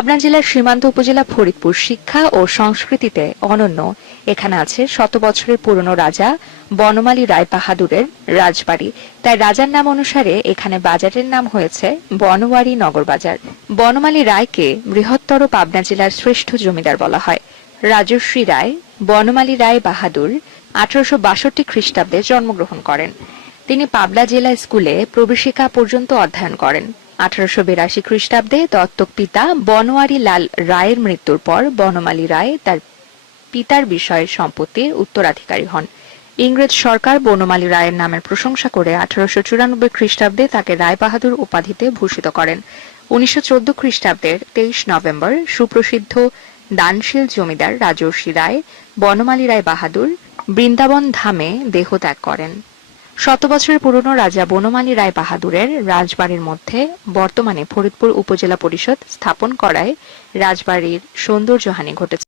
পাবনা জেলার সীমান্ত উপজেলা ফরিদপুর শিক্ষা ও সংস্কৃতিতে অনন্য। এখানে আছে শত বছরের পুরনো রাজা বনমালী রায় বাহাদুরের রাজবাড়ি। তাই রাজার নাম অনুসারে এখানে বাজারের নাম হয়েছে বনওয়ারী নগর বাজার। বনমালী রায়কে বৃহত্তর পাবনা জেলার শ্রেষ্ঠ জমিদার বলা হয়। রাজশ্রী রায় বনমালী রায় বাহাদুর 1862 খ্রিস্টাব্দে জন্মগ্রহণ করেন। তিনি পাবনা জেলা স্কুলে প্রবেশিকা পর্যন্ত অধ্যয়ন করেন। 1882 খ্রিস্টাব্দে দত্তক পিতা বনোয়ারি লাল রায়ের মৃত্যুর পর বনমালী রায় তার পিতার বিষয়ের সম্পত্তির উত্তরাধিকারী হন। ইংরেজ সরকার বনমালী রায়ের নামের প্রশংসা করে 1894 খ্রিস্টাব্দে তাকে রায় বাহাদুর উপাধিতে ভূষিত করেন। 1914 খ্রিস্টাব্দের 23 নভেম্বর সুপ্রসিদ্ধ দানশীল জমিদার রাজর্ষি রায় বনমালী রায় বাহাদুর বৃন্দাবন ধামে দেহত্যাগ করেন। শত বছরের পুরনো রাজা বনমালী রায় বাহাদুরের রাজবাড়ির মধ্যে বর্তমানে ফরিদপুর উপজেলা পরিষদ স্থাপন করায় রাজবাড়ির সৌন্দর্যহানি ঘটেছে।